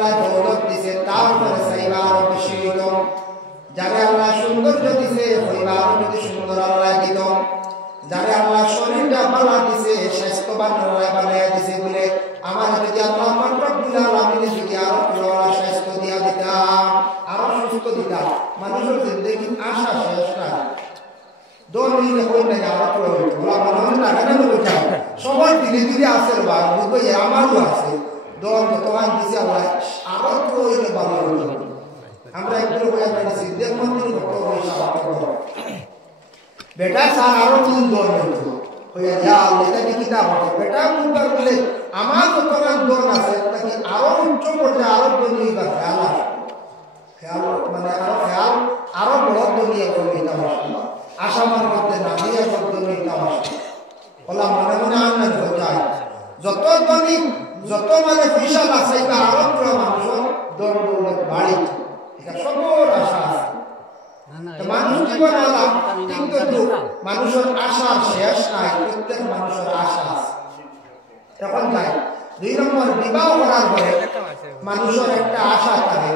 আল্লাহ দৌলত দিছে তারপরে চাইবা আরো বেশি হইত যারে আল্লাহ সৌন্দর্য দিছে হইবা আরো যদি সুন্দর আল্লাহ দিত যারে আল্লাহ শরীরটা ভালো দিছে স্বাস্থ্যবান বানাইয়া দিছে বলে আমার যদি আল্লাহ রব্বুল আলামিন যদি আরো স্বাস্থ্য দিয়া দিতাম আরো সুস্থ দিতাম মানুষের জিন্দগি আশা শেষ নাই দোল নিয়ে কই না আরো তো ওরা মনে না কেন বলছে সবার ধীরে ধীরে আসে বা বুঝবো আমারও আছে দোল তোমার দিছে আল্লাহ আরো তো হইলে ভালো হইল আমরা একটু হয়ে যাচ্ছি দেব মন্দির কত পয়সা বেটা স্যার আরো তিন দোল হইতো হইয়া যাও এটা কি কিতাব আছে বেটা মুখবার বলে আমার তোমার দোল আছে তাকে আরো উচ্চ পর্যায়ে আরো দোল বা খেয়াল খেয়াল মানে আরো খেয়াল আরো বড় দুনিয়া করবে এটা মাশাআল্লাহ আসামার মধ্যে নামিয়ে বদ্ধ নিতে আসে বলা মনে মনে আনন্দ হয়ে যায় যত ধনী যত মানে পয়সা বাঁচাইবা আরো পুরো মানুষ দৌলত বাড়ি এটা সবর আশা আছে মানুষ জীবন আলাম কিন্তু মানুষের আশার শেষ নাই প্রত্যেক মানুষের আশা আছে এখন যাই 2 নম্বর বিবাহ করার পরে মানুষের একটা আশা থাকে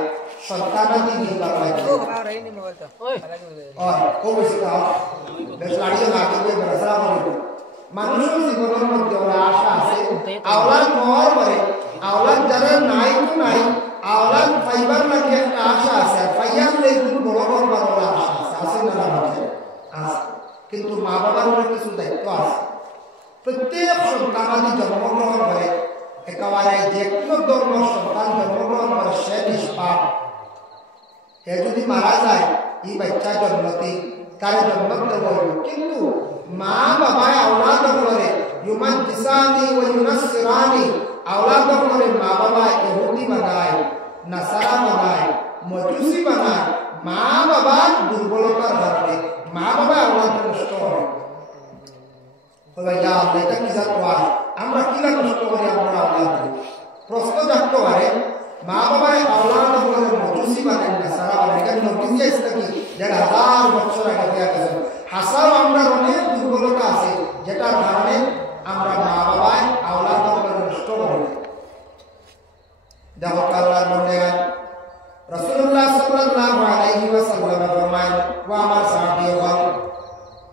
সন্তানাদি নির্বাহ হয় মানুষের জীবনের মধ্যে ওরা আশা আছে আওলাদ হওয়ার পরে আওলাদ যারা নাই তো নাই আওলাদ পাইবার লাগে একটা আশা আছে আর পাইয়ার লেগুন বড় করবার ওরা আশা আছে আছে না আছে কিন্তু মা বাবার উপরে কিছু দায়িত্ব আছে প্রত্যেক সন্তানাদি জন্মগ্রহণ করে একেবারে যে কোনো ধর্ম সন্তান জন্মগ্রহণ করে সে নিষ্পাপ এ যদি মারা যায় এই বাচ্চা জন্মতে তার জন্ম দেব কিন্তু মা বাবা আওলাদ করে ইউমাজ্জিসানি ওয়া ইউনাসসিরানি আওলাদ করে মা বাবা ইহুদি বানায় নাসারা বানায় মজুসি বানায় মা বাবা দুর্বলতার কারণে মা বাবা আওলাদ নষ্ট করে ইয়া আল্লাহ এটা কি জানো আমরা কি না নষ্ট করি আমরা আওলাদ প্রশ্ন জানতে পারে মা বাবা আওলাদ করে মজুসি বানায় নাসারা বানায় এটা নবী ইসলামী যারা 1000 বছর আগে হয়ে গেছে হাসাও আমরা অনেক দুর্বলতা আছে যেটার কারণে আমরা মা বাবা আওলাদ করে নষ্ট করি দেখো আল্লাহর বন্দে রাসূলুল্লাহ সাল্লাল্লাহু আলাইহি ওয়াসাল্লাম ফরমায় ওয়া আমার সাহাবীগণ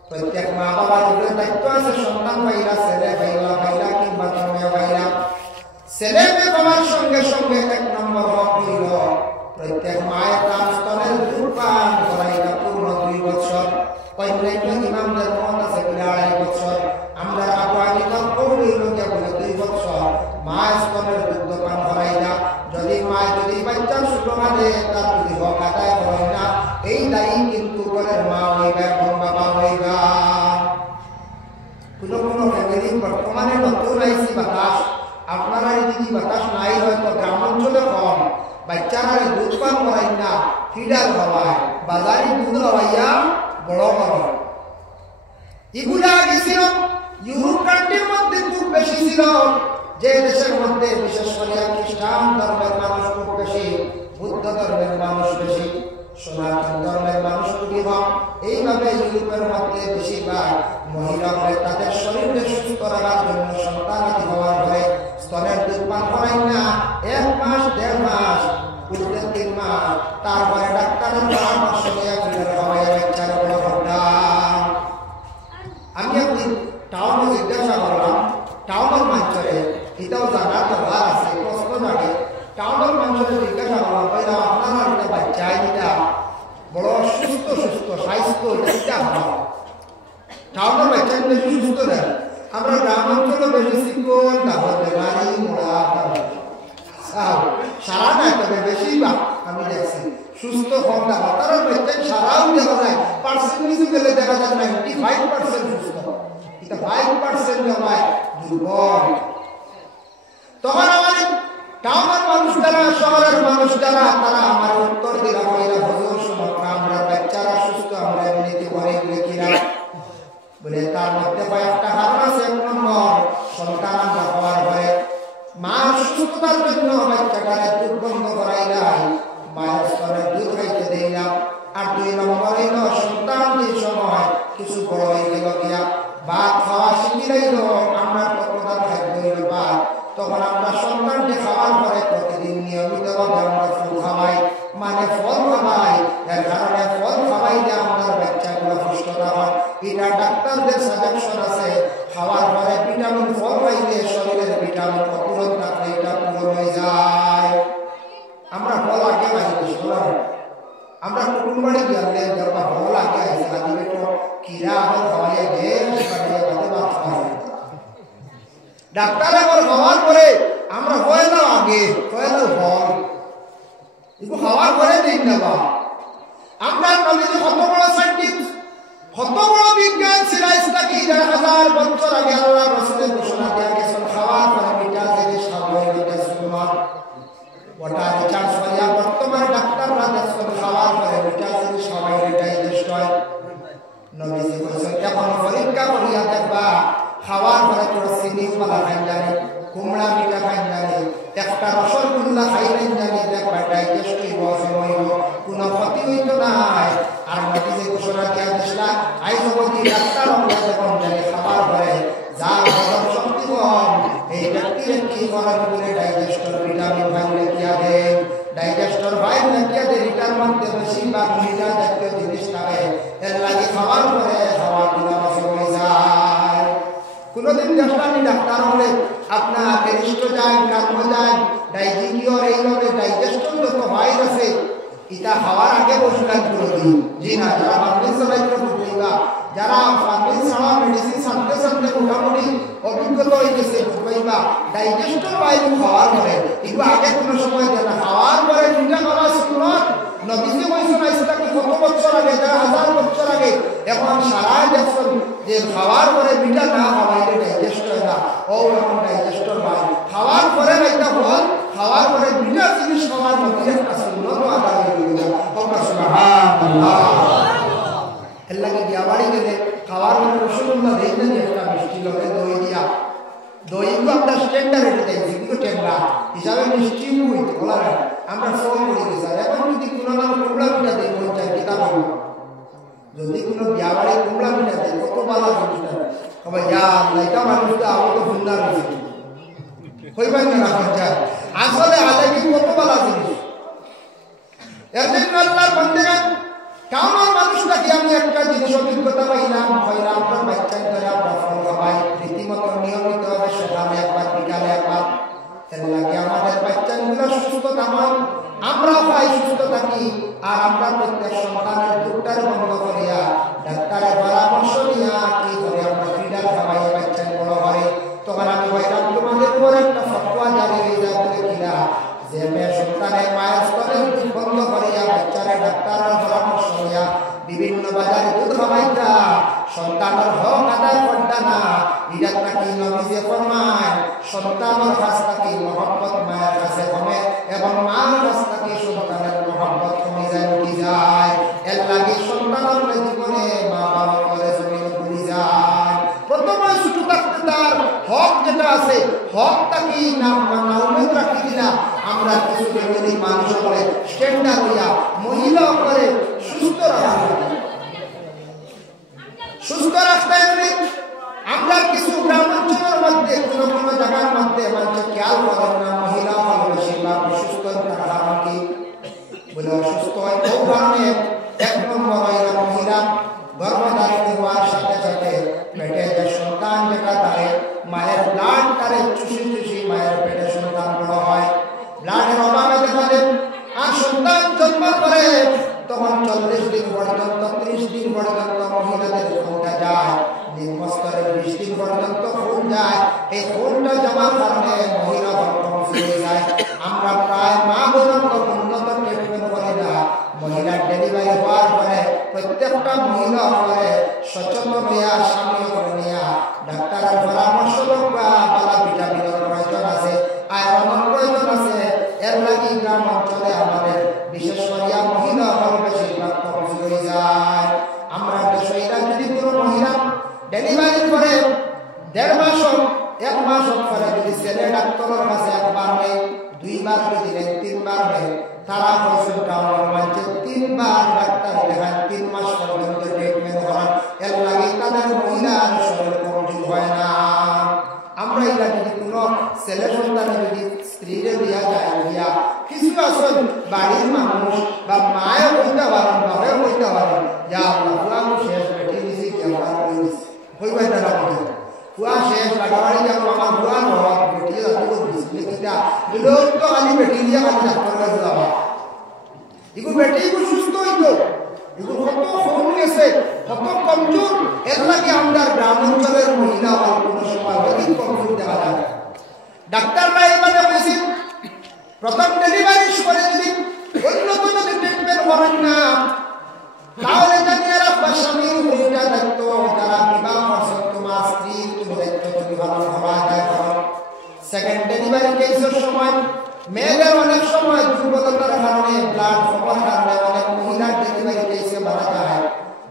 প্রত্যেক মা বাবার উপরে দায়িত্ব আছে সন্তান ভাইরা ছেলে ভাইলা কিংবা মেয়ে ভাইরা ছেলে মেয়ে বাবার সঙ্গে সঙ্গে 1 নম্বর হক হইল প্রত্যেক মায়ের তার স্তনের দুধ পান করাইলা পূর্ণ 2 বছর অন্যান্য ইমামদের মত আছে 2.5 বছর আমরা আবু হানিফা কৌলিল যে বলে 2 বছর মায়ের স্তনের দুধ পান করাইলা যদি যদি বাচ্চা ছোট মানে তার যদি হক আদায় করে না এই দায়ী কিন্তু ঘরের মা হইবা এবং বাবা হইবা কোনো ফ্যামিলি বর্তমানে নতুন আইসি বাতাস আপনারা যদি বাতাস নাই হয়তো গ্রাম অঞ্চলে কম বাচ্চারা দুধ পান করাই না ফিডার খাওয়ায় বাজারি দুধ খাওয়াইয়া বড় করো এগুলা আগে ছিল ইউরোপ কান্ট্রির মধ্যে খুব বেশি ছিল যে দেশের মধ্যে বিশেষ করে খ্রিস্টান ধর্মের মানুষ খুব বেশি বুদ্ধ ধর্মের মানুষ বেশি সনাতন ধর্মের মানুষ খুবই কম এইভাবে ইউরোপের মধ্যে বেশিরভাগ মহিলারা তাদের শরীরকে সুস্থ রাখার জন্য সন্তানাদি হওয়ার পরে স্তনের দুধ পান করাই না 1 মাস 1.5 মাস উঠতে 3 মাস তারপরে ডাক্তারের পরামর্শ নিয়ে খাওয়াইয়া বাচ্চার বড় করতাম আমি একদিন টাউনে জিজ্ঞাসা করলাম টাউনের মাঞ্চলে এটাও জানার দরকার আছে প্রশ্ন জানে টাউনের মাঞ্চলে জিজ্ঞাসা করলাম বললাম আপনারা এটা বাচ্চা এটা বড় সুস্থ স্বাস্থ্য এটা ভালো টাউনের বাচ্চা বেশি সুস্থ দেয় আমরা গ্রাম অঞ্চলে বেশি শিক্ষণ তারপর বেমারি মোড়া সারা নাই তবে বেশিরভাগ আমি দেখছি সুস্থ কম দেখা তারা বাচ্চা সারাও দেখা যায় পার্সেন্টেজ গেলে দেখা যায় 95% সুস্থ এটা 5% জমায় দুর্বল তখন আমাদের টাউনের মানুষ যারা শহরের মানুষ যারা তারা আমার উত্তর দিলাম এরা হুজুর শুনো আমরা বাচ্চারা সুস্থ আমরা এমনিতে ঘরে কিরা বলে তার মধ্যে কয়েকটা কারণ আছে 1 নম্বর সন্তান হওয়ার পরে মা সুস্থতার জন্য বাচ্চাটাকে দুধ বন্ধ করাইলাই মায়ের স্তনের দুধ খাইতে দিলাম আর 2 নম্বর হইল সন্তান যে সময় কিছু বড় হয়ে গেল গিয়া ভাত খাওয়া শিখিলাইল আমরা প্রধান খাদ্য হইল ভাত তখন আমরা সন্তানকে খাওয়ার পরে প্রতিদিন নিয়মিত অবৈধভাবে আমরা ফুল খাওয়াই, মানে ফল খাওয়াই, এর কারণে ফল খাওয়াইলে আমাদের বাচ্চাগুলো সুস্থতা হয়। এটা ডাক্তারদের সাজেশন আছে, খাওয়ার পরে ভিটামিন ফল খাইলে শরীরের ভিটামিন অপূরণ থাকলে এটা পূরণ হয়ে যায়। আমরা ফল আগে পাইছি, আমরা কুটুম বাড়ি গেলে যখন ফল আগে আইসি আগে তো কিরা আমার খাওয়াইয়া গেম কাটিয়ে বাদে ভাত খাওয়াই, ডাক্তার আবার খাওয়ার পরে আমরা হয়ে দাও আগে হয়ে দাও ফল এগুলো খাওয়ার পরে দিন না বা আমরা নবীজি কত বড় সায়েন্টিস্ট, কত বড় বিজ্ঞান সিরাইজটা কি 1000 বছর আগে আল্লাহ রাসূলের ঘোষণা দেয়া গেছে খাওয়ার পরে মিটা জিনিস খাওয়া এটা সুন্নাত। ওটা রিসার্চ করিয়া বর্তমানে ডাক্তাররা দেখছেন খাওয়ার পরে মিটা জিনিস সবাই এটাই যথেষ্ট হয়। নবীজি বলেছেন এখন পরীক্ষা করিয়া দেখবা খাওয়ার পরে তোর চিনি পালা খাই জানি, কুমড়া মিঠা খাই জানি, একটা রসগোল্লা খাইলেন জানি, দেখবা ডাইজেস্ট হইব, সময় কোনো ক্ষতি হইত নাই। আর নবীজি ঘোষণা দিয়া দিলা আইজগতি ডাক্তার আমরা যখন জানি খাওয়ার পরে যার হজম শক্তি কম এই ব্যক্তির কি করার করে ডাইজেস্টর ভিটামিন ভাইলে কিয়া দেন, ডাইজেস্টর ভাইল কিয়া দেন, এটার মধ্যে বেশিরভাগ মিঠা জাতীয় জিনিস থাকে, এর লাগে খাওয়ার পরে খাওয়া গুলো হয়ে যায়। কোনোদিন দেখলাম ডাক্তার হলে আপনার টেরিস্টো যায়, কার্ম যায়, ডাইজিকিওর এইভাবে ডাইজেস্টর যত ভাইল আছে এটা খাওয়ার আগে বসলাম কোনোদিন। জি না, যারা ফার্মেসি চালাইতে বুঝবা, যারা ফার্মেসি ছাড়া মেডিসিন ছাড়তে ছাড়তে মোটামুটি অভিজ্ঞতা হয়ে গেছে বুঝবা ডাইজেস্টর ভাইল খাওয়ার পরে এগুলো আগে কোনো সময় দেয় না, খাওয়ার পরে দুইটা খাওয়া সুন্নাত। নবীজি বলেছেন ইসলামে কত বছর আগে, 1000 বছর আগে, এখন সারা দেখছেন যে খাওয়ার পরে মিঠা না খাওয়াইলে ডাইজেস্ট হয় না, ও এখন ডাইজেস্টর হয় খাওয়ার পরে এটা ফল খাওয়ার পরে মিঠা জিনিস খাওয়ার নবীর একটা সুন্নাত আদায় হয়ে গেল। সুবহানাল্লাহ। এর লাগে বিয়া বাড়ি গেলে খাওয়ার পরে রসগোল্লা দেই না, একটা মিষ্টি লোকে দই দিয়া, দই তো আমরা স্ট্যান্ডার্ড রেটে দেখছি কিন্তু টেন্ডা হিসাবে মিষ্টি হইতে বলা যায় আমরা ফোন করে দিই স্যার। এখন যদি কোনো না কুমড়া পিঠা দেয় মন চাই কিতা বলবো, যদি কোনো বিয়া বাড়ি কুমড়া পিঠা দেয় কত ভালো জিনিসটা তবে এটা মানুষটা আমার তো সুন্দর হয়েছে হইবাই না রাখা যায়, আসলে আলাদা কত ভালো জিনিস। এর জন্য আল্লাহর বান্দাগণ কেমন মানুষটাকে আমি একটা জিনিস অভিজ্ঞতা পাইলাম, হইলাম আপনার বাচ্চাই ধরে আমরা ফল খাওয়াই রীতিমতো নিয়মিতভাবে সকালে একবার বিকালে একবার, এর লাগে আমাদের বাচ্চাগুলো সুস্থ থাকুন, আমরাও পাই সুস্থ থাকি। আর আমরা প্রত্যেক সন্তানের দুধটার বন্ধ করিয়া ডাক্তারের পরামর্শ নিয়া কি করে আমরা ফিডার খাওয়াই বাচ্চা বড় করে। তখন আমি ভাইলাম তোমাদের উপর একটা ফতোয়া জারি হয়ে যায় বলে কিনা যে মেয়ে সন্তানের মায়ের স্তরে দুধ বন্ধ করিয়া বাচ্চারা ডাক্তারের পরামর্শ নিয়া বিভিন্ন বাজারে দুধ খাওয়াইতা সন্তানের হক আদায় করতা না, এটা নাকি নবীজি ফরমায় সন্তানের কাছ থেকে মহব্বত মায়ের কাছে কমে এবং মার কাছ থেকে সন্তানের মহব্বত কমে যায়, উঠে যায়। এর লাগে সন্তানের জীবনে মা বাবা করে জমিন ভুলে যায়। প্রথমে ছোট থাকতে তার হক যেটা আছে হকটাকে না উমেদ রাখি দিলা আমরা কিছু ফ্যামিলি মানুষ করে স্ট্যান্ডার্ড হইয়া মহিলা করে সুস্থ রাখতে আমরা কিছু গ্রামাঞ্চলের মধ্যে কোনো কোনো জায়গার মধ্যে মানুষ খেয়াল করেন না, মহিলা হল বেশিরভাগ অসুস্থ কারণ কি বলে অসুস্থ হয় বহু কারণে। 1 নম্বর হইল মহিলা গর্ভধারিণী হওয়ার সাথে সাথে পেটে যে সন্তান যেটা তারে মায়ের ব্লাড তারে চুষি চুষি মায়ের পেটে সন্তান বড় হয়, ব্লাডের অভাবে দেখা দেন। আর সন্তান জন্ম করে তখন 40 দিন পর্যন্ত 30 দিন পর্যন্ত মহিলাদের খুনটা যায়, নিম্নস্তরের 20 দিন পর্যন্ত খুন যায়। এই খুনটা জমার কারণে মহিলা বর্তমান হয়ে যায়। আমরা প্রায় মা পর্যন্ত উন্নত ট্রিটমেন্ট করি না। মহিলার ডেলিভারি হওয়ার পরে প্রত্যেকটা মহিলা করে সচেতন হইয়া স্বামী করে নিয়া ডাক্তারের পরামর্শ বা বালা ভিটামিনের প্রয়োজন আছে, আয়রনের প্রয়োজন আছে। এর লাগে গ্রাম অঞ্চলে আমাদের বিশেষ করিয়া মহিলা বেশিরভাগ কমজোর হয়ে যায়। আমরা দেশীরা যদি কোনো মহিলা ডেলিভারি করে 1.5 মাস হোক 1 মাস হোক পরে যদি ছেলে ডাক্তারের কাছে একবার নেই, 2 বার দিলেন 3 বার নেই, তারা বলছেন টাউনের মধ্যে 3 বার ডাক্তার দেখান 3 মাস পর্যন্ত ট্রিটমেন্ট করান। এর লাগে তাদের মহিলার শরীর কমজোর হয় না। আমরা এটা যদি কোনো ছেলে সন্তানে যদি স্ত্রীরে দিয়া যায় দিয়া কিছু আসুন বাড়ির মানুষ বা মায়ে বলতে পারেন বাবাও বলতে পারেন যে আল্লাহ ফুলাম শেষ বেটি দিছি কি আমার হইবাই তারা বলতে ফুয়া শেষ লাগাবাড়ি যাবো আমার ফুয়া নয় বেটি যাতে বিসমিল্লাহ লোক তো খালি বেটি দিয়ে খালি ডাক্তার কাছে যাওয়া এগুলো বেটি এগুলো সুস্থ হইতো এগুলো কত ফোন গেছে কত কমজোর এর লাগে আমরা গ্রাম অঞ্চলের মহিলা বা কোনো সময় অধিক কমজোর দেখা যায় ডাক্তাররা এইভাবে বলছেন প্রথম ডেলিভারির পরে যদি অন্য কোনো ট্রিটমেন্ট করেন না তাহলে জানিয়ে রাখবা স্বামীর উপরটা দায়িত্ব যারা বিবাহ করছেন তোমার স্ত্রী তুমি দায়িত্ব তুমি ভালো হওয়া যায় করো সেকেন্ড ডেলিভারি কেসের সময় মেয়েদের অনেক সময় দুর্বলতার কারণে ব্লাড হওয়ার কারণে অনেক মহিলার ডেলিভারি কেসে মারা যায়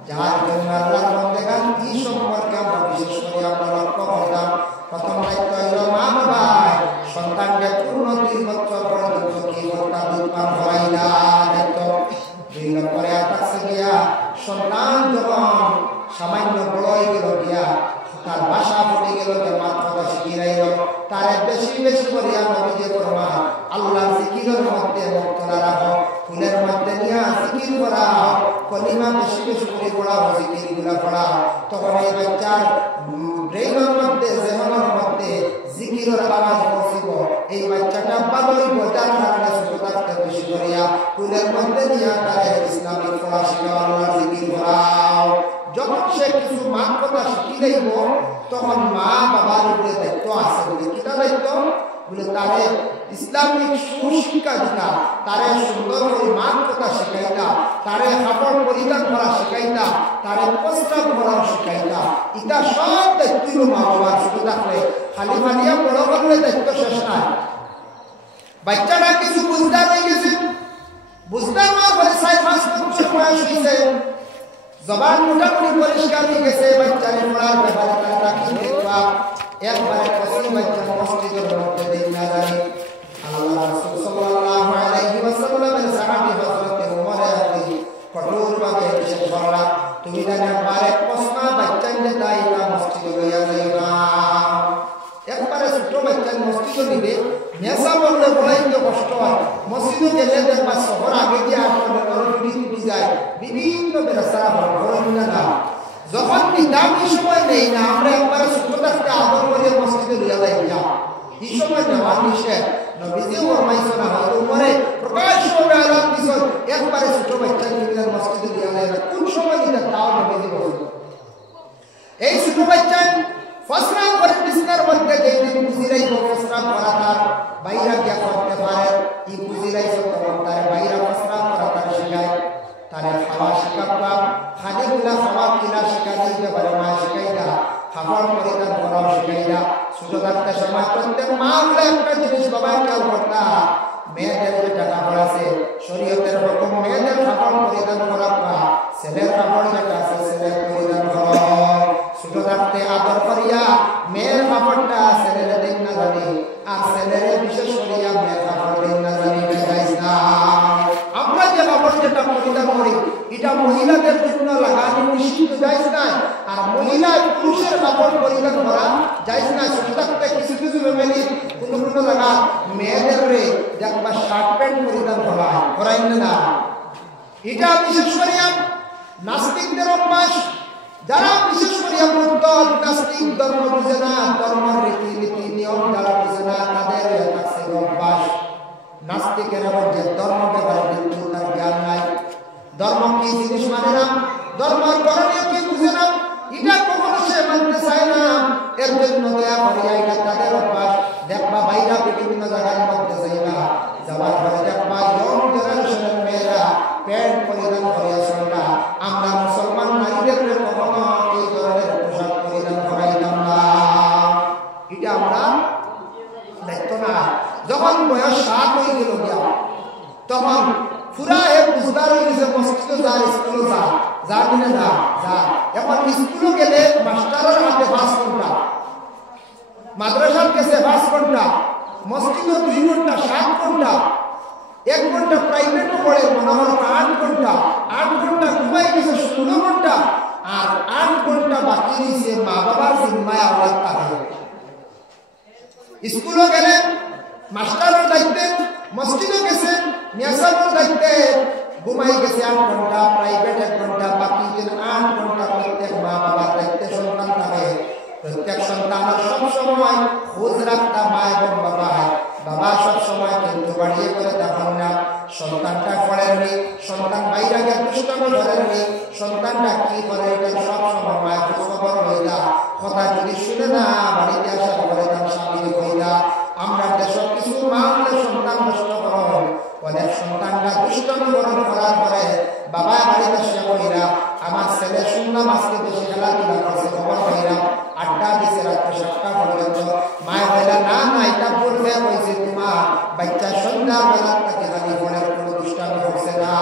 যার জন্য আল্লাহর বান্দাগণ এই সম্পর্কে আমরা বিশেষ করে আমরা লক্ষ্য করলাম প্রথম দায়িত্ব হলো মা বাবা সন্তানকে পূর্ণ 2 বছর পর্যন্ত কি করতে দুধপান করাই না দায়িত্ব 2 নম্বরে থাকছে গিয়া সন্তান যখন সামান্য বড় হয়ে গেল গিয়া তার ভাষা ফুটে গেল যে মাত্রা শিখিরাইল তার বেশি বেশি করিয়া নবীজি ফরমান আল্লাহর জিকিরের মধ্যে মুক্তলা রাখো ফুলের মধ্যে নিয়ে জিকির করা কলিমা বেশি বেশি করে পড়াও জিকিরগুলা পড়াও তখন এই বাচ্চার ব্রেইনের মধ্যে জেহনের মধ্যে জিকিরের আওয়াজ পৌঁছিব এই বাচ্চাটা ভালোই বোঝার কারণে ছোট থাকতে বেশি করিয়া ফুলের মধ্যে নিয়ে তার ইসলামিক পড়া শিখাও আল্লাহর জিকির করাও যখন সে কিছু মান কথা শিখি দেব তখন মা বাবার উপরে দায়িত্ব আছে বলে কিটা দায়িত্ব বলে তারে ইসলামিক সুশিক্ষা দিতা তারে সুন্দর করে মান কথা শেখাইতা তারে কাপড় পরিধান করা শেখাইতা তারে প্রস্তাব করা শেখাইতা এটা সব দায়িত্ব মা বাবার শুধু থাকলে খালি মানিয়া বড় করলে দায়িত্ব শেষ নাই বাচ্চারা কিছু বুঝতে হয়ে গেছে বুঝতে হওয়ার পরে 4-5 বছর বয়স হয়েছে জবান মোটামুটি পরিষ্কার হয়ে গেছে বাচ্চার পড়ার ব্যাপারে তারা কি দেখবা একবারে কসি বাচ্চা মসজিদের মধ্যে দিন না জানি আল্লাহ রাসূল সাল্লাল্লাহু আলাইহি ওয়াসাল্লামের সাহাবী হযরত ওমর আলী কঠোরভাবে নিষেধ করলেন তুমি জানো একবারে কসমা বাচ্চাকে দাইলা মসজিদে লইয়া যাইবা একবারে ছোট বাচ্চা মসজিদে নিলে নেশা বললে বলাইতে কষ্ট হয় মসজিদে গেলে দেখবা শহর আগে দিয়ে আসতে যায় বিভিন্ন বেরাস্তারা বড় না যখন নিদামি সময় নেই না আমরা একবারে ছোট থাকতে আদর করে মসজিদে লইয়া যাই এই সময় নেওয়া নিষেধ নবীজি ফরমাইছেন না হয়তো উপরে প্রকাশ্যভাবে এলান দিছেন একবারে ছোট বাচ্চা নিয়ে মসজিদে লইয়া যায় কোন সময় নিতে তাও নবীজি বলেন এই ছোট বাচ্চা ফসরাম করে বিছনার মধ্যে যেই দিন বুঝিরাই ফসরাম করা তার বাইরা গিয়া করতে পারে এই বুঝিরাই সব তার বাইরা ফসরাম করা তার শিখায় তারে খাওয়া শিখাবা খাদিগুলা খাওয়া কিনা শিখা দিতে পারে মা শিখাইলা খাবার পরিধান করাও শিখাইলা ছোট থাকতে সময় প্রত্যেক মা হলে একটা জিনিস বাবা খেয়াল করতা মেয়েদের যে টাকা পড়াছে শরীয়তের হুকুম মেয়েদের খাবার পরিধান করা ছেলের কাপড় যেটা আছে ছেলের পরিধান করা ছোট থাকতে আদর করিয়া মেয়ের কাপড়টা ছেলের দিন না জানি আর ছেলের বিশেষ করিয়া মেয়ের কাপড় দিন না জানি না আমরা যে কাপড় যেটা পরিধান করি এটা মহিলাদের জন্য লাগানো নিষিদ্ধ জায়েজ না আর মহিলা পুরুষের কাপড় পরিধান করা জায়েজ না ছোট থাকতে কিছু কিছু ফ্যামিলি কোনো লাগা মেয়েদের দেখবা শার্ট প্যান্ট পরিধান করাই না এটা বিশেষ করিয়া নাস্তিকদের অভ্যাস যারা বিশেষ করিয়া মুরতাদ নাস্তিক ধর্ম বুঝে না ধর্মের রীতি নিয়ম যারা বুঝে না তাদের কাছে অভ্যাস নাস্তিকের মধ্যে ধর্ম ব্যাপারে বিলকুল তার জ্ঞান নাই ধর্ম কি জিনিস মানে না ধর্মের করণীয় কি বুঝে না এটা কখনো সে মানতে চায় না এর জন্য দয়া করিয়া এটা তাদের অভ্যাস দেখবা বাইরা বিভিন্ন জায়গার মধ্যে যাইবা যাওয়ার পরে দেখবা ইয়ং জেনারেশনের মেয়েরা প্যান্ট পরিধান করিয়া চলবা আমরা মুসলমান নারীদের কখনো এই ধরনের পোশাক পরিধান করাইলাম না এটা আমরা দায়িত্ব না যখন বয়স 7 হয়ে গেল গিয়া তখন পুরা বুঝদার হয়ে গেছে মসজিদে যা স্কুলে যা দিনে যা এখন স্কুলে গেলে মাস্টারের হাতে 5 ঘন্টা মাদ্রাসার কাছে 5 ঘন্টা মসজিদে 2 ঘন্টা 7 ঘন্টা 1 ঘন্টা প্রাইভেটও পড়ে মনে হয় 8 ঘন্টা 8 ঘন্টা ঘুমাই গেছে 16 ঘন্টা আর 8 ঘন্টা বাকি রয়েছে মা বাবার জিম্মায় আওলাদ থাকে স্কুলে গেলে মাস্টারের দায়িত্বে মসজিদে গেছেন নিয়াসাবুর দায়িত্বে ঘুমাই গেছে 8 ঘন্টা, প্রাইভেট 1 ঘন্টা, বাকি 8 ঘন্টা প্রত্যেক মা বাবার দায়িত্বে সন্তান থাকে। প্রত্যেক সন্তানের সব সময় খোঁজ রাখতা মা এবং বাবা। বাবা সব সময় কিন্তু বাড়িয়ে করে দেখেন না সন্তানটা পড়েননি, সন্তান বাইরে গিয়ে দুষ্টামি করেননি, সন্তানটা কি করে এটা সব সময় মায়ের খবর হইলা কথা যদি শুনে না বাড়িতে আসার পরে তার স্বামী হইলা। আমরা দেশের কিছু মা হলে সন্তান নষ্ট করন, অনেক সন্তানটা দুষ্টামি করার পরে বাবা বাড়িতে সে কইরা আমার ছেলে শুনলাম আজকে বেশি খেলাধুলা করছে, খবর হইলাম আড্ডা দিছে রাত্রে 7টা পর্যন্ত। মায়ের বলে না না এটা ভুল হয়ে হয়েছে, তোমার বাচ্চা সন্ধ্যা বেলা তাকে খালি ফোনের কোনো দুষ্টামি করছে না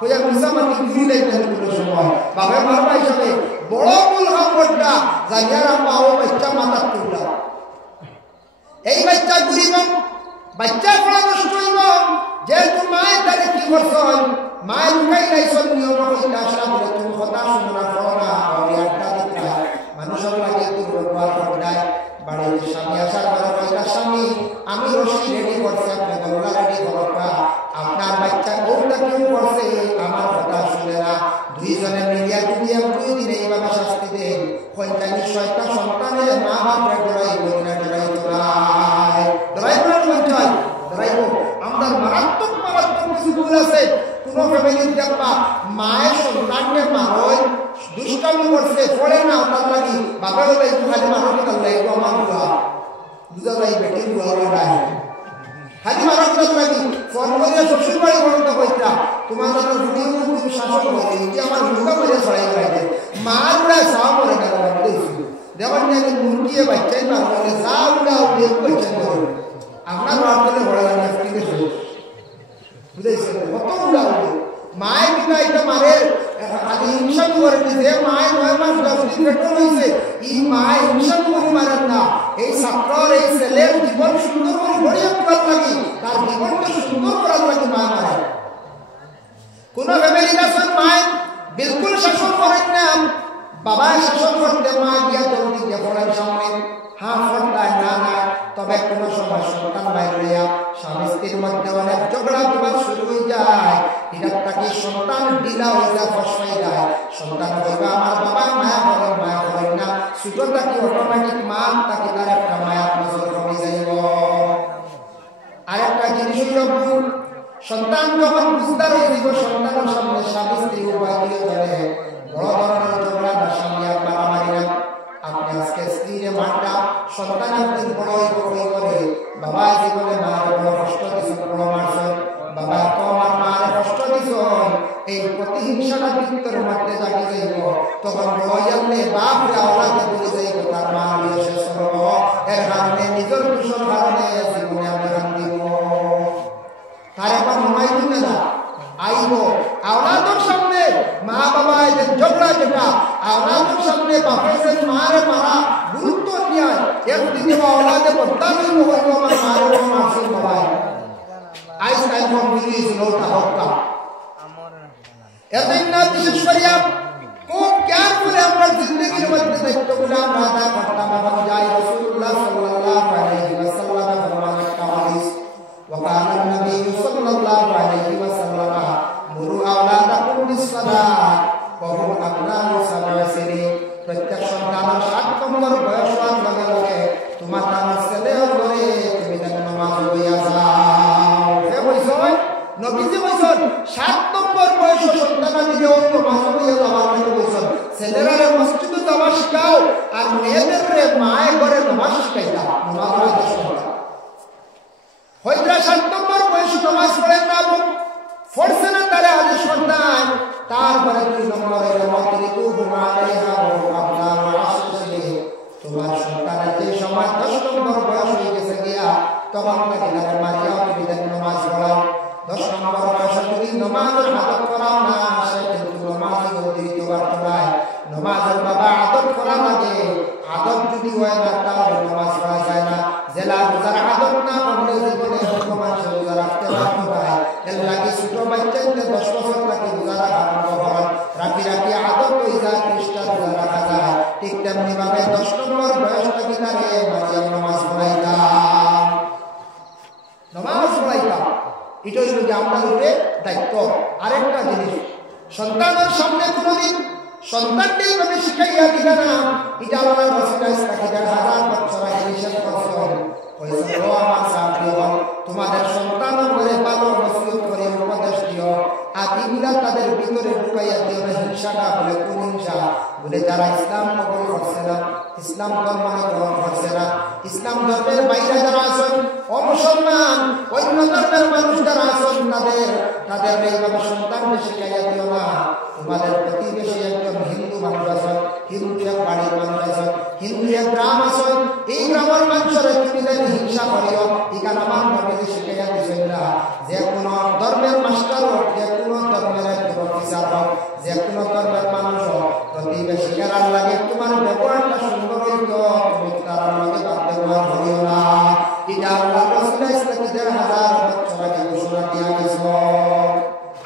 হইয়া মিশামাতি ঘুরিলে কোনো সময় বাবা মারবা হিসাবে বড় মূল খবরটা জানিয়ার আম্মা ও বাচ্চা মাথার তুললাম। এই বাচ্চা ঘুরিব, বাচ্চা পড়া নষ্ট হইব, যেহেতু মায়ের তারে কি করছ মায়ের লুকাই লাইছন নিয়ম কইলা আসা বলে তুমি কথা শুনো না করো না আমি আড্ডা দিতা মানুষের লাগে তুই ব্যবহার করদাই। বাড়িতে স্বামী আসার পরে কইলা স্বামী আমি রশি রেডি করছি, আপনি গলা রেডি করবা। আপনার বাচ্চা কোনটা কেউ করছে আমার কথা শুনে না, দুইজনে মিলিয়া যদি 2 দিন এইভাবে শাস্তি দেন কইটা নিশ্চয়টা সন্তানের মা বাপের ডরাই বইনা ডরাই তোরাই ডরাই বইটাই ডরাইব। আমাদের মারাত্মক মারাত্মক কিছু ভুল আছে। কোন ফ্যামিলির দেখবা মায়ের সন্তানকে মারয় দুষ্টামি করছে পড়ে না ওটার লাগি বাপের বলে খালি মারো কাল লাগবে আমার বুঝা যায় বেটির গুলো নাই খালি মারো কাল লাগি ফোন করে শ্বশুর বাড়ি বলতে কইতা তোমার জন্য ভিডিও তুমি শাসন করে কি আমার মুখা করে ছড়াই রাখে মার উড়া সব করে গেল দেওয়ার নাকি মুরগিয়ে বাচ্চাই মার বলে যা উড়া উড়ে বাচ্চা করে আপনার বাড়িতে বড় লাগে ঠিক আছে বুঝেছেন কত উড়া উড়ে মায়ের বিনা এটা মারে আদি হিংসা করে যে মায়ের 9 মাস 10 দিন পেটে রয়েছে এই মায়ের হিংসা করে মারেন না। এই ছাত্রর এই ছেলের জীবন সুন্দর করে গড়িয়ে তোলার লাগি তার জীবনকে সুন্দর করার লাগি মা মারে। কোন ফ্যামিলি আছে মায়ের বিলকুল শাসন করেন না, বাবা শাসন করতে মা গিয়া জলদি গিয়ে পড়ার সামনে হ্যাঁ ফোনটায় না না। তবে কোনো সময় সন্তান বাইরে স্বামী স্ত্রীর মধ্যে অনেক ঝগড়া বিবাদ শুরু হয়ে যায়, এটার তাকে সন্তান ডিলা হয়ে যায় ফসফাই যায়। সন্তান বলবে আমার বাবা মায়া করেন না, সুতরাং তাকে অটোমেটিক মা তাকে তার একটা মায়া নজর কমে যাইব। আরেকটা জিনিস হইল সন্তান যখন বুঝদার হয়ে যাব সন্তানের সামনে স্বামী স্ত্রী উভয় দিয়ে ধরে বড় ধরনের ঝগড়া না সামনে আর মারামারি না। আপনি আজকে স্ত্রীরে মারটা সন্তান একদিন বড় করে বাবা জীবনে মার বড় কষ্ট দিছ বড় মারছ বাবা তো আমার মার কষ্ট দিছ এই প্রতিহিংসাটা ভিতরের মধ্যে জাগি যাইব তখন বড় জানলে বাপ আওলাদে বলে যাইব তার মা শেষ করব এর কারণে নিজের দোষের কারণে জীবনে আমি গান দিব তার এখন মনে দিবে না আইব আওলাদের সামনে মা বাবা যে ঝগড়া যেটা আওলাদের সামনে বাপের মারে মারা গুরুত্ব দিয়া একদিকে আওলাদে বদলামি হইব আমার মারে মারছে বাবা আইস টাইম ফ্রম বিলিজ নোটা হক্কা এদিন না বিশেষ করিয়া খুব কেয়ারফুলি আমরা জিন্দগির মধ্যে দায়িত্বগুলো আমরা আদায় করতাম এবং যাই রাসূলুল্লাহ সাল্লাল্লাহু আলাইহি ওয়াসাল্লাম ফরমানের হাদিস وقال النبي صلى الله عليه وسلم مروا أولادكم بالصلاة وهم أبناء 7 سنين। প্রত্যেক সন্তানের 7 নম্বর বয়স হওয়ার লগে লগে তোমার তার ছেলে বলে তুমি তাকে নামাজ পড়িয়া যাও। হে বলছেন নবীজি বলছেন 7 নম্বর বয়স সন্তান দিলে অন্য নামাজ পড়িয়া যাওয়ার লাগে বলছেন ছেলেরা মসজিদে যাওয়া শিখাও আর মেয়েদের মায়ের ঘরে নামাজ শিখাইতা নামাজ পড়া শিখাও। হয়তো 7 নম্বর বয়স নামাজ পড়েন না ফোর্সে না তারা আদেশ সন্তান তারপরে 2 নম্বরে মাতৃকু ঘুমালেহা আপনার আসলে তোমার সন্তানের যে সময় 10 নম্বর বয়স হয়ে গেছে গিয়া তখন তাকে তারা মারিয়াও তুমি তাকে নামাজ পড়াও। 10 নম্বর বয়সে যদি নামাজের আদত করাও না সে কিন্তু নামাজের অতিরিক্ত বাড়তে পারে। নামাজের বাবা আদত করা লাগে, আদত যদি হয় না তাহলে নামাজ পড়া যায় না। জেলা রোজার আদত না করলে জীবনে মানুষ রোজা রাখতে পারবে না। এর লাগে ছোট বাচ্চাদের 10 বছর থেকে রোজা রাখা আরম্ভ করেন, রাখি রাখি আদত হয়ে যায় খ্রিস্টান রোজা রাখা যায়। ঠিক তেমনি ভাবে 10 নম্বর বয়স থেকে তাকে মারিয়াম নামাজ পড়াই দাও। নামাজ পড়াইতাম। এটা হইল যে আপনার উপরে দায়িত্ব। আরেকটা জিনিস, সন্তানের সামনে কোনোদিন সন্তানকে এইভাবে শিখাইয়া দিলে না, এটা আল্লাহ রাসূল হাজার বছর আগে নিষেধ করছেন। ও আমার সাহাবীগণ, তোমাদের সন্তানের ঘরে ভালো নসিহত করে উপদেশ দিও, আর এগুলা তাদের ভিতরে ঢুকাইয়া দিও না। হিংসাটা বলে কোন হিংসা? বলে যারা ইসলাম কবুল করছে না, ইসলাম ধর্ম গ্রহণ করছে না, ইসলাম ধর্মের বাইরে যারা আছেন, অমুসলমান অন্য ধর্মের মানুষ যারা আছেন, তাদের এইভাবে সন্তানকে শিখাইয়া দিও না। তোমাদের প্রতিবেশী একজন হিন্দু মানুষ আছেন, হিন্দু এক বাড়ির মানুষ আছেন, হিন্দু এক গ্রাম আছেন, এই গ্রামের মানুষের তুমি হিংসা করিও। এখানে আমার নবীজি শিখাইয়া দিয়েছেন না, যে কোনো ধর্মের মাস্টার হোক, যে কোনো ধর্মের অফিসার হোক, যে কোনো ধর্মের মানুষ হোক, প্রতিবেশী কেরার লাগে তোমার ব্যবহারটা সুন্দর হইত, তুমি তার লগে তার ব্যবহার করিও না। এটা আল্লাহ রাসূল ইসলামী ১৫০০ বছর আগে ঘোষণা দিয়া গেছে।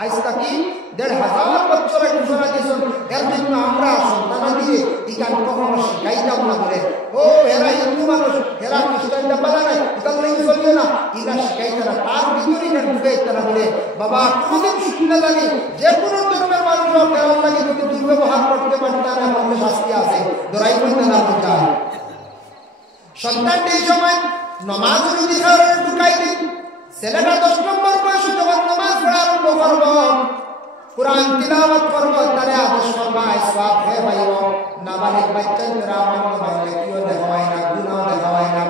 আজ তাকি ১৫০০ বছর আগে ঘোষণা দিয়েছেন। এর জন্য আমরা সন্তান দিয়ে ইকান কখনো শিখাইতাম না বলে, ও এরা হিন্দু মানুষ, এরা খ্রিস্টানটা পালা নাই, ইতাল নেই চলিও না, ইরা শিখাইতে না, তার ভিতরে এটা ঢুকাইতে না বলে। বাবা কোনোদিন শুনতে জানি যে কোনো ধর্মের মানুষ কেমন লাগে, যদি দুর্ব্যবহার করতে পারতে না বললে শাস্তি আছে, দরাই করতে না বোঝায়। সন্তানটি এই সময় নমাজ যদি ঢুকাই দিন, ছেলেটা ১০ নম্বর বয়সে যখন নমাজ পড়া আরম্ভ করব, কুরআন তিলাওয়াত করব, তারে আদেশ করবা সওয়াব হে ভাইও। নাবালিগ বাচ্চা যারা আমল নামায় নেকিও দেখায় না, গুনাহ দেখায় না,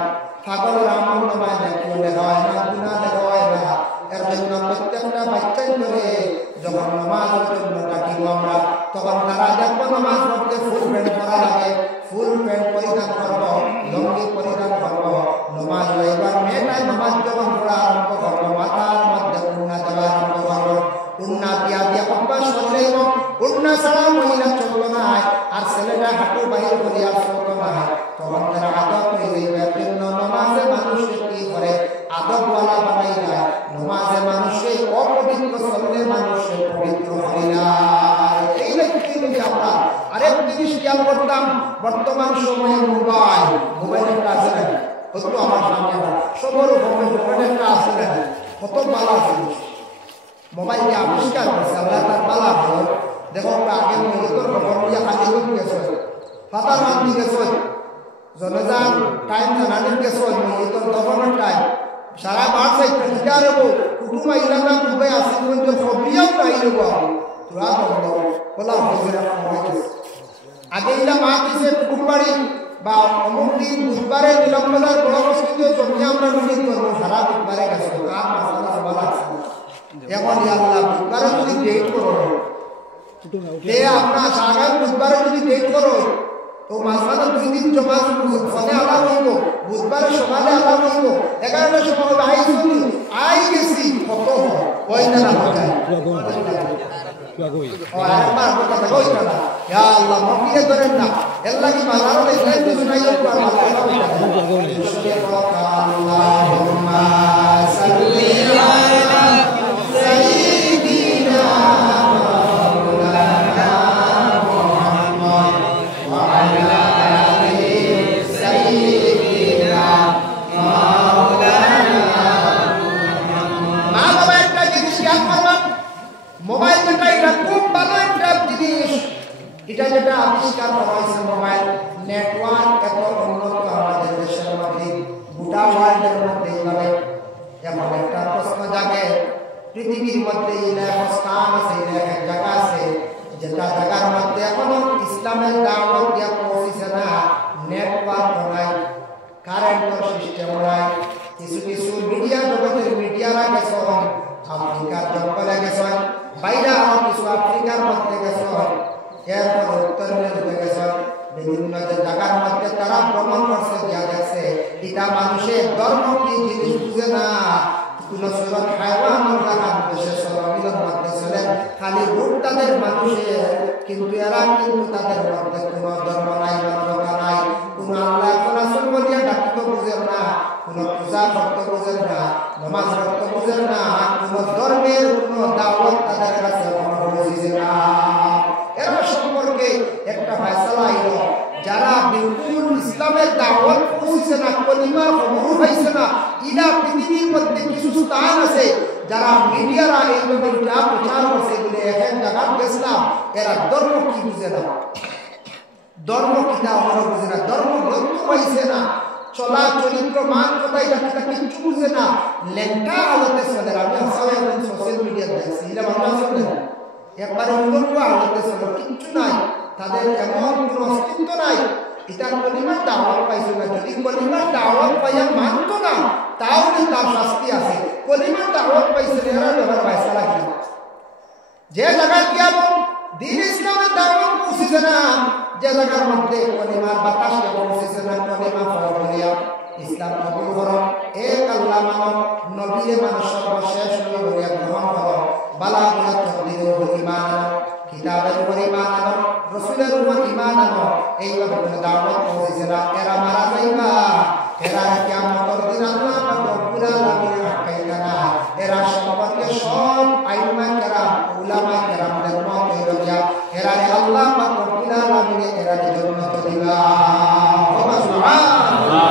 পাগল আমল নামায় নেকিও দেখায় না, গুনাহ দেখায় না। এর জন্য প্রত্যেকটা বাচ্চাই করে যখন নামাজের জন্য ডাকিব আমরা, তখন তারা দেখবো নামাজ পড়তে ফুল প্যান্ট পরা লাগে, ফুল প্যান্ট পরিধান করব, লুঙ্গি পরিধান করব। নামাজ এবার মেয়েটাই নামাজ যখন পড়া আরম্ভ করবো, মাথার মধ্যে উন্না দেওয়া আরম্ভ করবো, উন্না দিয়া দিয়া অভ্যাস করলে উন্না ছাড়া মহিলা চলতো না, আর ছেলেটা হাঁটু বাহির করিয়া চলতো না, তখন তারা আদব হয়ে যাইবে। এর জন্য নামাজে মানুষকে কি করে? আদবওয়ালা বানাই যায়। নামাজে মানুষকে অপবিত্র চললে মানুষকে পবিত্র হয় না। এই যে আমরা আরেক জিনিস খেয়াল করতাম, বর্তমান সময়ে মোবাইলের কাজ নাকি কত আমার সামনে সবর মোবাইলের কাজ নাকি কত ভালো জিনিস। মোবাইলকে আবিষ্কার করছে আল্লাহ, তার পালা ভালো। দেখো আগে মহিলার খবর দিয়ে হাজির গেছে, ফাতার মান্দি গেছে, জনজান টাইম জানানোর গেছে, মহিলার দফনের টাইম সারা বাড়ছে, টিকার হবো কুটুম আইলা না মুম্বাই আসি পর্যন্ত খবরিয়াও নাই দেবো তোরা বন্ধ বলা হয়েছে। আগে ইলা মা দিছে কুটুম বাড়ি বা অমুক দিন বুধবারে বিলম্বনার বড় বস্তিতে জমি আমরা মিটিং করবো, সারা বুধবারে গেছে আর মাসালা সভা লাগছে। এখন আল্লাহ বুধবারে যদি ডেট করো, আপনার আগামী বুধবারে যদি ডেট করো, তো মাঝখানে 2 দিন জমা ফলে আলাপ হইব, বুধবারে সকালে আলাপ হইব, 11টার সময় আই শুনি আই গেছি কত হয় না না হয় আরেকবার কথা কই না, ইয়া আল্লাহ মাফিয়ে করেন না, আল্লাহ কি মালার ইসলাম তো শুনাইও আর আল্লাহুম্মা সাল্লি আলা সাইয়্যিদিনা মাওলানা মুহাম্মদ ওয়া আলা আলি সাইয়্যিদিনা মাওলানা মুহাম্মদ। মা বাবা একটা জিনিস খেয়াল করবেন, মোবাইল যেটা এটা খুব ভালো একটা জিনিস, এটা যেটা আবিষ্কার করা হয়েছে মোবাইল নেটওয়ার্ক এত উন্নত আমাদের দেশের মধ্যে, গোটা ওয়ার্ল্ডের মধ্যে এইভাবে এমন একটা প্রশ্ন জাগে, পৃথিবীর মধ্যে এক স্থান আছে, এক জায়গা আছে, যেটা জায়গার মধ্যে এখনো ইসলামের দাওয়াত দিয়া পৌঁছেছে না, নেটওয়ার্ক নাই, কারেন্টের সিস্টেম নাই। কিছু কিছু মিডিয়া জগতের মিডিয়ারা গেছে আফ্রিকার জঙ্গলে গেছে, বাইরে আরো কিছু আফ্রিকার মধ্যে গেছে, এরপর উত্তর মেরুতে গেছে, বিভিন্ন জায়গার মধ্যে তারা ভ্রমণ করছে, যা দেখছে এটা মানুষের ধর্ম কি জিনিস বুঝে না। কোন সুরত হাইওয়ান দেশের সরমিলের মধ্যে চলেন, খালি রূপ তাদের মানুষের, কিন্তু এরা কিন্তু তাদের মধ্যে কোনো ধর্ম নাই, মানবতা নাই, কোন আল্লাহ কোন সম্বলিয়া ডাক্তার বুঝেন না, কোন পূজা করতে বুঝেন না, নামাজ পড়তে বুঝেন না, কোন ধর্মের কোন দাওয়াত তাদের কাছে পৌঁছেছে না। এরা সম্পর্কে একটা ফয়সালা এলো, যারা বিলকুল ইসলামের দাওয়াত পৌঁছেছে হয়েছে না, কলিমার খবরও হয়েছে না। ইলা পৃথিবীর মধ্যে কিছু স্থান আছে যারা মিডিয়ারা এইভাবে প্রচার করছে বলে এক এক জায়গায় গেছিলাম, এরা ধর্ম কি বুঝে না, ধর্ম কিনা আমরা বুঝে না, ধর্ম গ্রন্থ হয়েছে না, চলা চরিত্র মান কোথায় যাচ্ছে তা কিচ্ছু বুঝে না, লেখা আলোতে চলে। আমি আসামে এখন সোশ্যাল মিডিয়া দেখছি, এটা বাংলা চলে একবারে উন্নত আলোতে চলে, কিচ্ছু নাই, তাদের এমন কোনো অস্তিত্ব নাই। এটা কলিমার দাওয়াত পাইছে না, যদি কলিমার দাওয়াত পাইয়া মানত না তাহলে তার শাস্তি আছে। কলিমার দাওয়াত পাইছে এরা ব্যাপার পয়সা লাগে, যে জায়গায় কি দিন ইসলামের দাওয়াত পৌঁছেছে না, যে জায়গার মধ্যে কলিমার বাতাস পৌঁছেছে না, কলিমা ফরিয়া ইসলাম কবুল করো, এক আল্লাহ মানো, নবীরে মানুষ সর্বশেষ নবী বলিয়া গ্রহণ করো, বালা বলা তকদিরের উপর ঈমান আনো, কিতাবের উপর ঈমান আনো, রাসূলের উপর ঈমান আনো। এইভাবে কোনো দাওয়াত পৌঁছেছে না, এরা মারা যাইবা, এরা কিয়ামতের দিন আল্লাহ পাক রব্বুল আলামিনের হাক্কাইনা না, এরা সম্পর্কে সব আইমা কেরাম উলামা কেরামদের মত হইল যা, এরা আল্লাহ পাক রব্বুল আলামিনের এরা জান্নাত দিবা। সুবহানাল্লাহ।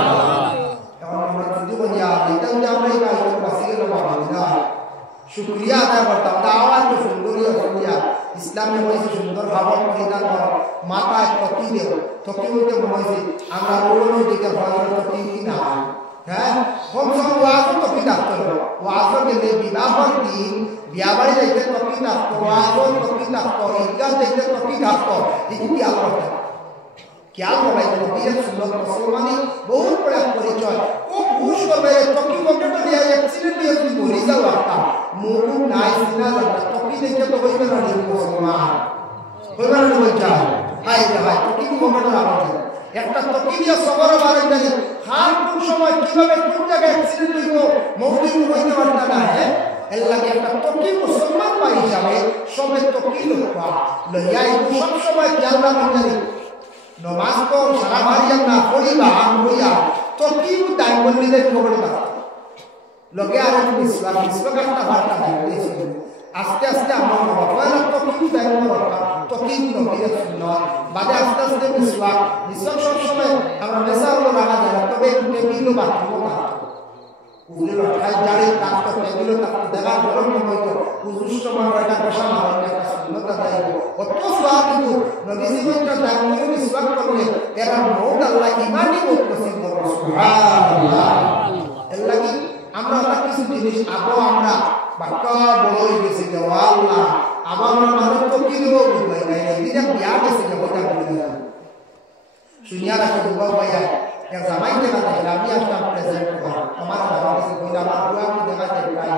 শুক্রিয়া আদায় করতাম, দাওয়াত তো সুন্দরই শুক্রিয়া, ইসলামে হয়েছে সুন্দর ভাবন পরিধান করো, মাথায় টকি দেব, টকি বলতে হয়েছে আমরা পুরোনো দিকে ভয়ের টকি কিনা, হ্যাঁ কমসম ওয়াজও টকি থাকতো, ওয়াজও গেলে বিবাহর দিন বিয়া বাড়ি যাইতে টকি থাকতো, ওয়াজও টকি থাকতো, ঈদগাহ যাইতে টকি থাকতো, এটি কি আল্লাহ খেয়াল করাই নবীর সুন্নাত মুসলমানি বহুত বড় পরিচয়। ও পুরুষ করবে টকি পকেটে দিয়ে অ্যাক্সিডেন্ট দিয়ে যদি মরে যাও একটা মুখ নাই সিনা লাগা টকি দেখে তো হইবে না মুসলমান, হইবে না বলছা হাই রে হাই টকি পকেটে রাখতে একটা টকি দিয়ে সবর বারে জানি হার কোন সময় কিভাবে কোন জায়গায় অ্যাক্সিডেন্ট হইব মৌলিক হইতে পারতা না। হ্যাঁ এর লাগে একটা টকি মুসলমান পাই হিসাবে সবে টকি লোকা লইয়া সব সময় খেয়াল রাখতে জানি নমাজ তো সারা ভারিয়া না পড়িবা হইয়া তো কি দায় বললে খবর না লোকে আর বিশ্বাস একটা ভাষা দিয়েছে। আস্তে আস্তে আমার বাবা তো কি দায় করবা তো কি নবীর সুন্নাত বাদে আস্তে আস্তে বিশ্বাস সব সময় আমরা মেসা হলো রাখা যায়, তবে টেবিলও বাথরুমও থাকতো, উগুলো লটায় জারে থাকতো, টেবিলও থাকতো, দেখা গরম হইতো, উজুর সময় এটা বসা মারণ একটা সুন্নত আদায় কত সওয়াব কিন্তু নবী জীবনটা দায়িত্ব বিশ্বাস করলে এরা মওত আল্লাহ ইমানই মত নসিব করবে। সুবহানাল্লাহ। এর লাগি আমরা কিছু জিনিস আবো আমরা বাক্কা বড় হয়ে গেছে যে আল্লাহ আবার মানুষ তো কি দেবো বুঝলাই না, এটা বিয়া গেছে যে ওটা বলি না শুনিয়া রাখো দুবা ভাইয়া এক জামাই দেখা দেখলে আমি আসলাম প্রেজেন্ট করা আমার বাবা কাছে বলে আমার বুয়া আমি দেখা দেখলাই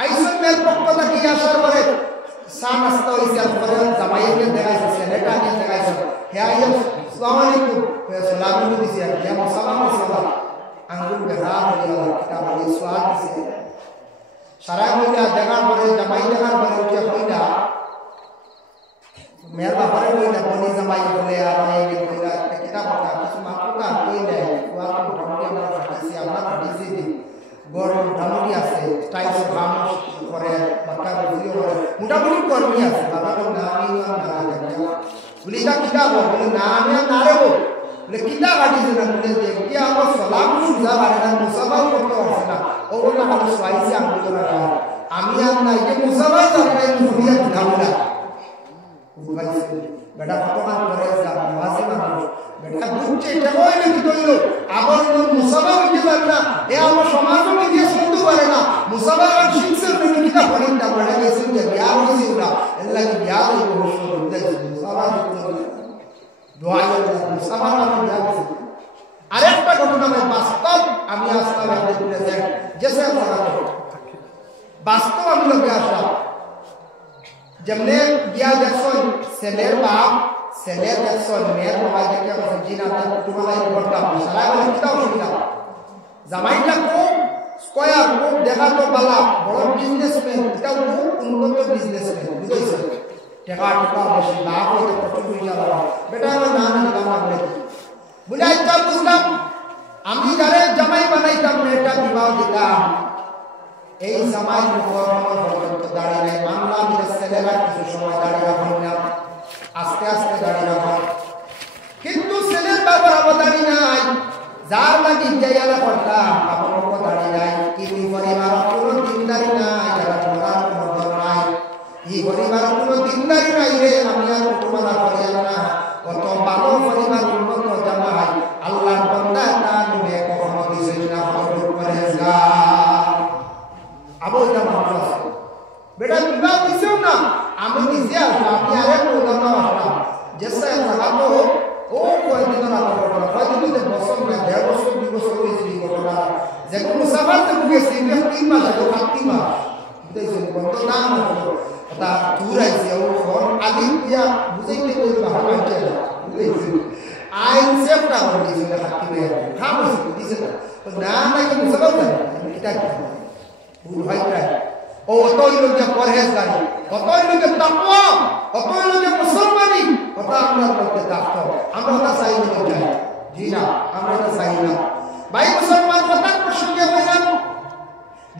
আইসন মেল পক্ষ থেকে আসার পরে চা নাস্তা হয়েছে, পরে জামাইকে দেখাইছে, ছেলেটা নিয়ে দেখাইছে, হ্যাঁ আসসালামু আলাইকুম সালাম দিছি, হ্যাঁ সালাম সালাম আঙ্গুল বেড়া হয়ে গেল, এটা বলে সোয়াদ দিছে সারা হইলা দেখার পরে জামাই দেখার পরে উঠে হইলা মেয়ের বাবারে হইলা বনি জামাই বলে আর এই হইলা কিতা কথা কিছু মাত্রা হইলে ওয়া মোটামুটি আমরা পাঠিয়েছি, আমরা পাঠিয়েছি বড় মোটামুটি আছে টাইপস কাম করে বাক্কা ভিডিও করে মোটামুটি কর্মী আছে, বাবা না আমি না বলি তা কিতা বলে না আমি না রে বলে কিতা কাটিছে না বলে দেখি আমার সালাম সুজা বারে না মুসাফাও করতে পারছে না, ওগুলো আমার সোয়াইছে আঙ্গুল রাখা আমি আর না এই মুসাফাই তারপরে মুরিয়া ধামলা বেটা কতক্ষণ করে নামাজে মানুষ বেটা বুঝছে এটা কইলে কি কইলো আবার মুসাফা হইতে পারে না, এ আমার সমাজও মিডিয়া শুনতে পারে না, মুসাফা আর শিখছে কিতা করেন না বেটা গেছে যে বিয়া হইছে না এর লাগে বিয়া হইব হইছে মুসাফা দোয়া করে মুসাফা আমি বিয়া হইছে। আরেকটা ঘটনা বাস্তব আমি আসলাম আমাদের প্রেজেন্ট জেসে বাস্তব আমি লোকে আসলাম যেমনে গিয়া দেখছেন ছেলের বাপ ছেলের দেখছেন মেয়ের মোবাইল দেখে সবজি না তোমালাই করতাম সারা বলে কিতা অসুবিধা জামাইটা খুব স্কয়ার খুব দেখা তো বালা বড় বিজনেসম্যান, এটা খুব উন্নত বিজনেসম্যান বুঝেছে, টাকা টাকা বেশি লাভ হইতে প্রচুর পয়সা লাভ বেটা আমার না নিলাম না বলে আচ্ছা বুঝলাম আমি যারে জামাই বানাইতাম মেয়েটা বিবাহ দিতাম এই জামাই পর্যন্ত দাঁড়িয়ে নাই, বাংলা মিলে ছেলেরা কিছু সময় দাঁড়িয়ে রাখুন না, আস্তে আস্তে দাঁড়িয়ে রাখুন, কিন্তু ছেলের বাবার আবার দাঁড়িয়ে নাই, যার লাগি বুঝাইয়ালা করতাম আপনার পক্ষ দাঁড়িয়ে নাই কিন্তু পরিবার কোনো দিনদারি নাই যারা পড়ার কোনো দর নাই এই পরিবার কোনো দিনদারি নাই রে আমি আর তোমারা করিয়াল না কত ভালো পরিবার উন্নত জামাই আল্লাহর বান্দা তার নুয়ে কখনো দিছেন না খবর করে যা আবু এটা ভালো আছে বেটা বিবাহ দিছেও না আমি নিজে আসলাম আমি আরেক উদাহরণ আসলাম যেসা জায়গা তো ও কয়েকদিন না ঘটনা কয়েকদিন বছর না 1.5 বছর 2 বছর হয়েছে এই ঘটনা যে কোনো সাফারতে গেছে 3 মাস আগে 7 মাস বুঝেছেন কত দাম তা দূর আইছে ও ফোন আদি দিয়া বুঝাইতে কই ভালো হচ্ছে না বুঝেছেন আইন সেফটা হয়ে গেছে হাকিমে খামোশ দিছে না না কি মুসলমান এটা ভুল হয় না ও অতই লোকে পরহেজগারি অতই লোকে তাকওয়া অতই লোকে মুসলমানি কথা আমরা করতে থাকতো আমরা তা চাই না যাই জি না আমরা তা চাই না ভাই মুসলমান কথা প্রসঙ্গে হইলাম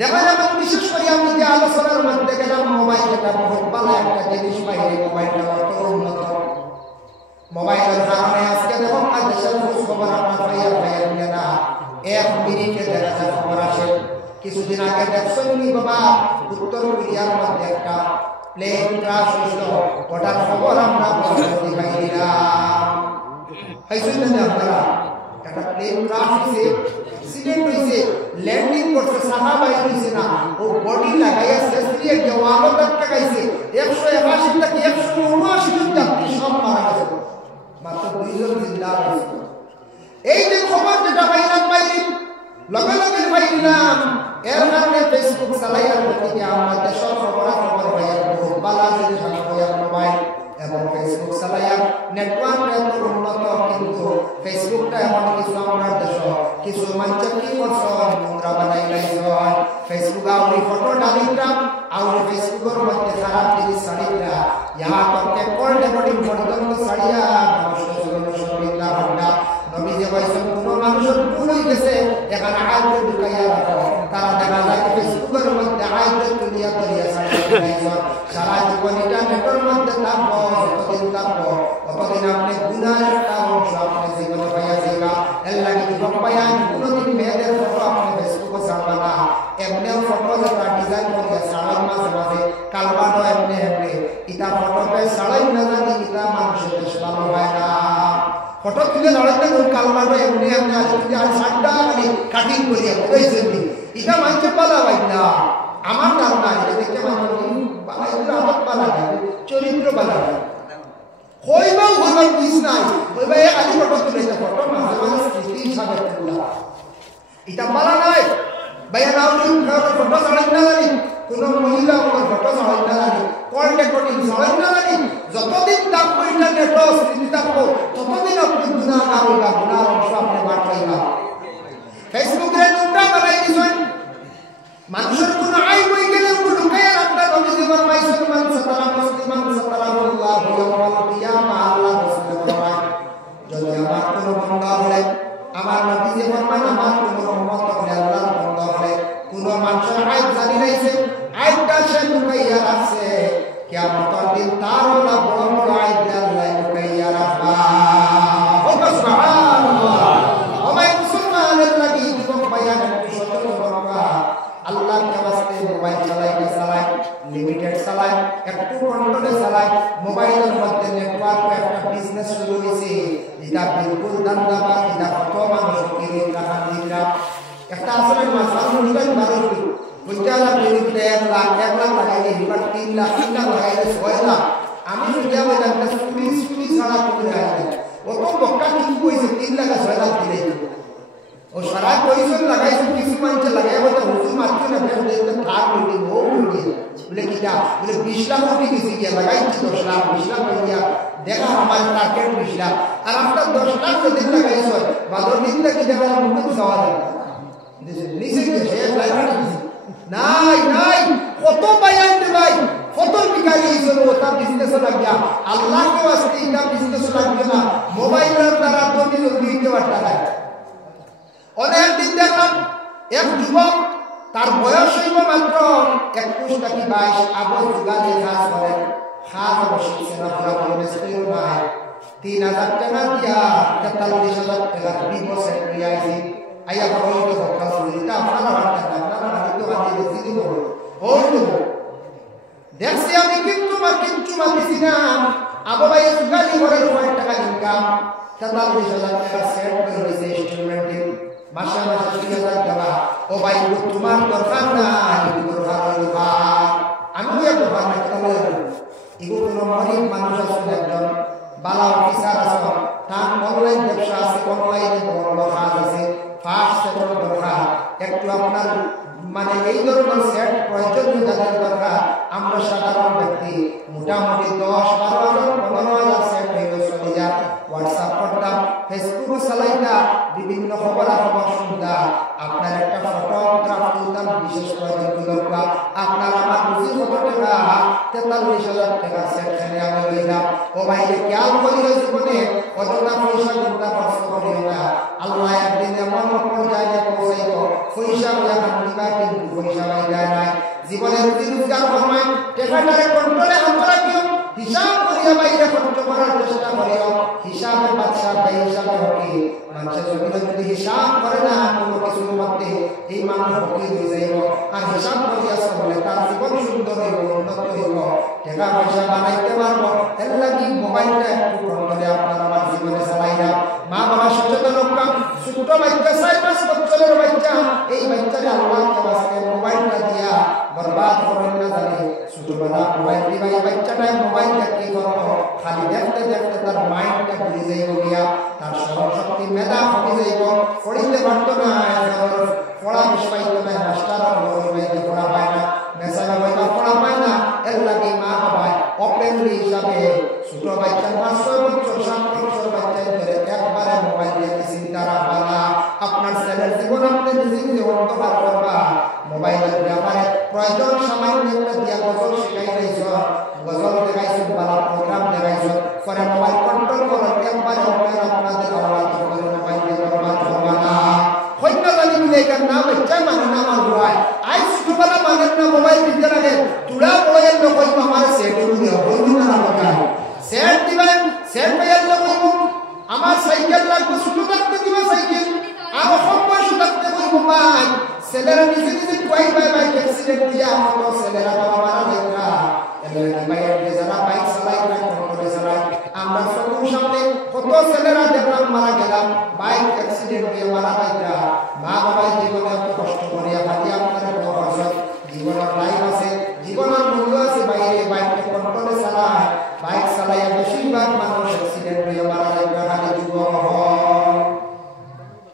দেখা যাবে বিশেষ করে আমি যে আলোচনার মধ্যে গেলাম মোবাইল এটা বহুত ভালো একটা জিনিস বাইরে মোবাইলটা অত উন্নত মোবাইলের কারণে আজকে দেখো আজ দেশের খবর আমরা পাইয়া নিয়ে না 1 মিনিটে দেখা যায় খবর আসে কিছুদিন আগে দেখছেন নি বাবা উত্তর কোরিয়ার মধ্যে একটা প্লেন ক্র্যাশ হয়েছিল ওটার খবর আমরা দেখাই দিলাম হয়েছিল না আপনারা একটা প্লেন ক্র্যাশ হয়েছে অ্যাক্সিডেন্ট হয়েছে ল্যান্ডিং করছে সাহাবাই হয়েছে না ও বডি লাগাইয়া শেষরিয়ে দেওয়ালও ধাক্কা খাইছে 181 থেকে 179 জন যাত্রী সব মারা গেছে মাত্র 2 জন জিন্দা আছে এই যে খবর যেটা পাইলাম লগে লগে পাইলাম এর কারণে ফেসবুক চালাইয়ার প্রতি আমরা দেশের খবর পাইয়া বহুত ভালো জিনিস পাইয়া মোবাইল এবং ফেসবুক চালাইয়া নেটওয়ার্ক এত উন্নত কিন্তু ফেসবুকটা এমন কিছু আমার দেশ কিছু মানুষ কি করছে নোংরা বানাই লাইছে ফেসবুক আউরি ফটো ডালিতাম আউরি ফেসবুকের মধ্যে খারাপ জিনিস ছাড়িয়া ইহা তকে কল রেকর্ডিং পর্যন্ত ছাড়িয়া মানুষের জীবন সুবিধা হন্ডা নবী যে কইছেন কোন মানুষের ভুল হয়ে গেছে এখানে আয়াতে ঢুকাইয়া রাখো তারা দেখা যায় ফেসবুকের মধ্যে আয়াতে তুলিয়া ধরিয়া ছাড়িয়া সারা জীবন ইন্টারনেটের মধ্যে থাকবো যতদিন থাকবো ততদিন আপনি গুনার একটা অংশ আপনি জীবনে পাইয়া যাইবা এর লাগে যুবক পাইয়া কোনোদিন মেয়েদের ফটো আপনি ফেসবুকে ছাড়বা না এমনিও ফটো যেটা ডিজাইন করিয়া ছাড়াই মাঝে মাঝে কালবানো এমনি এমনি ইটা ফটোতে ছাড়াই না জানি ইটা মানুষের বেশ ভালো হয় না ফটো তুলে লড়াইতে কালবানো এমনি এমনি আছে যদি আর সাতটা মানে কাটিং করিয়া বুঝাইছেন ইটা মানতে পালা ভাই না আমার নাম না এটা দেখতে মানুষ আদত পালা না চরিত্র পালা না হইবাও পিস নাই হইবা আলি ফটো তুলেছে ফটো মাঝে মাঝে স্মৃতি হিসাবে তুলা এটা পালা নাই ভাইয়া রাউলি ফটো ছাড়াই না জানি কোনো মহিলা আমার ফটো ছাড়াই না জানি কল রেকর্ডিং ছাড়াই না জানি যতদিন থাকবো ইন্টারনেট স্মৃতি থাকবো ততদিন আপনি গুণাগার হইবা গুণার অংশ আপনি বাদ পাইবা ফেসবুকে নোংরা বানাই দিছেন মানুষের কোনো আই বই গেলে লুকাইয়া রাখতে নবী জীবন মাইসুল মান সাতারা মুসলিমান সাতারাহুল্লাহ ইয়াউমাল কিয়ামা আল্লাহ রাসূল বলেন যদি আমার কোনো বান্দা হলে আমার নবী জীবন মানে আমার কোনো উম্মত হলে আল্লাহর বান্দা হলে কোনো মানুষের আইব জানি নাইছে আইবটা সে লুকাইয়া রাখছে কিয়ামতের দিন তার হলো বড় বড় আইব আল্লাহ লুকাইয়া রাখবা সুবহানাল্লাহ ওমাই মুসলমানের লাগি জীবন পাইয়া সতর্ক করবা আল্লাহ কে ওয়াস্তে মোবাইল চালাই লিমিটেড চালাই একটু কন্ট্রোলে চালাই মোবাইলের মধ্যে নেটওয়ার্ক একটা বিজনেস শুরু হয়েছে এটা বিলকুল দান্দাবাজ এটা কত মানুষ কিনে রাখা দিরা একটা আসলে মাসাল মুলগান মানুষ বুঝালা বিলকুল 1 লাখ লাগাইলে এবার 3 লাখ লাগাইলে 6 লাখ আমি বুঝা বললাম একটা স্কুটি ছাড়া করে রাখলে কত বক্কা কি কইছে 3 লাখ 6 লাখ দিলে ও সারা কইছেন লাগাইছে কিছু মানুষ লাগাই বলতে হুজুর মাত্র না ফের থাক বলি ও বলি বলে কিটা বলে 20 লাখ কোটি কিছু গিয়া লাগাইছি 10 লাখ 20 লাখ হইয়া দেখা আমার টার্গেট 20 লাখ আর আপনার 10 লাখ যদি লাগাইছো বাদর দিন কি দেখা মুখ যাওয়া যায় নিচে যে লাগাই নাই নাই কত বায়ান দে ভাই কত বিকারি হইলো ওটা বিজনেস লাগিয়া আল্লাহ কে ওয়াস্তে এটা বিজনেস লাগিয়া না মোবাইলের দ্বারা তো দিল দিতে পারতা না অনেক দিন দেখলাম এক যুবক তার বয়স হইব মাত্র 21 থেকে 22 আবার যুগালে কাজ করেন খাস অবশ্যই না পুরো পরিবেশ নাই 3000 টাকা দিয়া 43000 টাকা বিবসে নিয়ে আইছি আইয়া বড় তো কথা শুনিটা আপনারা বাড়তেন না আপনারা বাড়িতে বাড়িতে দিদি বড় ওই তো দেখছি আমি কিন্তু মানছি না আবু ভাই সুগালি করে 1 টাকা ইনকাম 47,000 টাকা সেট করে দিয়েছে ইনস্টলমেন্টে মাসে 30,000 টাকা ও ভাই তোমার দরকার নাই দরকার হলো আমি একটা ভাবনা করতে এগুলো গরিব মানুষ আছে একজন বালা অফিসার আছে তার অনলাইন ব্যবসা আছে অনলাইনে বড় কাজ আছে ফার্স্ট সেক্টর দরকার একটু আপনার মানে এই ধরনের সেট প্রয়োজনীয় যাদের দরকার আমরা সাধারণ ব্যক্তি মোটামুটি 10-12,000-15,000 সেট হয়ে চলে যায় হোয়াটসঅ্যাপ করতাম ফেসবুক চালাইতা বিভিন্ন খবর শুনতা আপনার একটা ফটোগ্রাফ তুলতাম বিশেষ প্রয়োজন দরকার আপনার আমার 43,000 টাকা সেট কিনে আমি লইলাম ও ভাই খেয়াল করিও জীবনে অযথা পয়সা গুণটা খরচ করিও না আল্লাহ একদিন এমন পর্যায়ে পৌঁছাইব পয়সা বলে কান্দিবা কিন্তু পয়সা বাইরে নাই জীবনে রুজি রোজগার করবেন টাকাটারে কন্ট্রোলে হাত রাখিও হিসাব করিয়া বাইরে খরচ করার চেষ্টা করিও হিসাবে বাদশা ভাই হিসাবে হকি মানুষের জমিনে যদি হিসাব করে না কোনো কিছুর মধ্যে এই মানুষ হকি হয়ে যাইব আর হিসাব করিয়া চলে তার জীবন সুন্দর হইব উন্নত হইব টাকা পয়সা বানাইতে পারবো এর লাগি মোবাইলটা একটু কন্ট্রোলে আপনার আমার জীবনে চালাইরা মা বাবা সচেতন হকাম ছোট বাচ্চা 4-5 বছরের বাচ্চা এই বাচ্চারে আল্লাহর কাছে মোবাইলটা দিয়া বরবাদ করেন না জানে ছোটবেলা মোবাইল দিবাই বাচ্চাটাই মোবাইলটা কি করবো খালি দেখতে দেখতে তার মাইন্ডটা ঘুরে যাইব গিয়া তার স্মরণশক্তি মেধা কমে যাইব পড়িতে পারতো না পড়া বিষয় তো না মাস্টার পড়া পায় না মেসালা বইটা পড়া পায় না এর লাগে মা বাবা ওপেনলি হিসাবে ছোট বাচ্চা 5 বছর 7 বছর বাচ্চা ধরে একবারে মোবাইল দিয়ে চিন্তা রাখবা না আপনার ছেলের জীবন আপনি নিজে নিজে অন্ধকার করবা মোবাইলের ব্যাপারে প্রয়োজন সামান্য একটা দিয়া গজল শিখাই দিয়েছ গজল দেখাইছ বালা প্রোগ্রাম দেখাইছ পরে মোবাইল কন্ট্রোল করো একবারে ওপেন আপনাদের আওয়াজ করে মোবাইল দিয়ে বরবাদ করবা না হইনা জানি মিলে এর নাম ইচ্ছা মানে না আমার হয় আই ছোটবেলা মানে না মোবাইল দিতে লাগে তুলা বড়ের লোক হইতো আমার সেট দিয়ে হইতো না আমার সেট দিবেন সেট পাইয়ার লোক হইতো আমার সাইকেল লাগবে ছোট থাকতে দিবা সাইকেল আর সময় থাকতে কইব ভাই ছেলেরা নিজে নিজে কই বাই অ্যাক্সিডেন্ট দিয়া হতো ছেলেরা বাবা মারা যায়রা এদের বাইক যারা বাইক চালায় না করে চালায় আমরা সবার সামনে কত ছেলেরা দেখলাম মারা গেলাম বাইক অ্যাক্সিডেন্ট দিয়ে মারা যায়রা মা বাবা জীবনে এত কষ্ট করিয়া ভাজি আপনারা বড় করছেন জীবনের লাইফ আছে জীবনের মূল্য আছে বাইরে বাইককে কন্ট্রোলে চালায় বাইক চালাইয়া বেশিরভাগ মানুষ অ্যাক্সিডেন্ট হয়ে মারা যায়রা খালি যুবক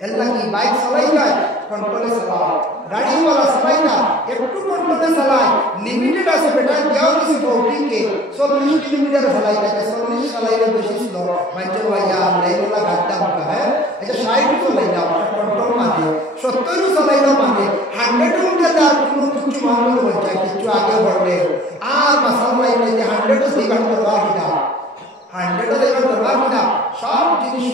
এর লাগি বাইক চালাই যায় কন্ট্রোলে চালাও গাড়িওয়ালা চালাই না একটু কন্ট্রোলে চালায় লিমিটেড আছে বেটা যাও কিছু ভৌতিকে 40 কিলোমিটার চালাই থাকে 40 চালাইলে বেশি ছিল মাইন্ডের ভাইয়া লাইনওয়ালা গাড়িটা মুখা হ্যাঁ এটা 60 চালাই না কন্ট্রোল মানে 70 চালাই না মানে 100 উঠে তার কোনো কিছু মামলা হচ্ছে কিছু আগে बढ़ले আর মাসাল লাইনে 100 সিগারেট করবা কিনা 100 সিগারেট করবা কিনা সব জিনিস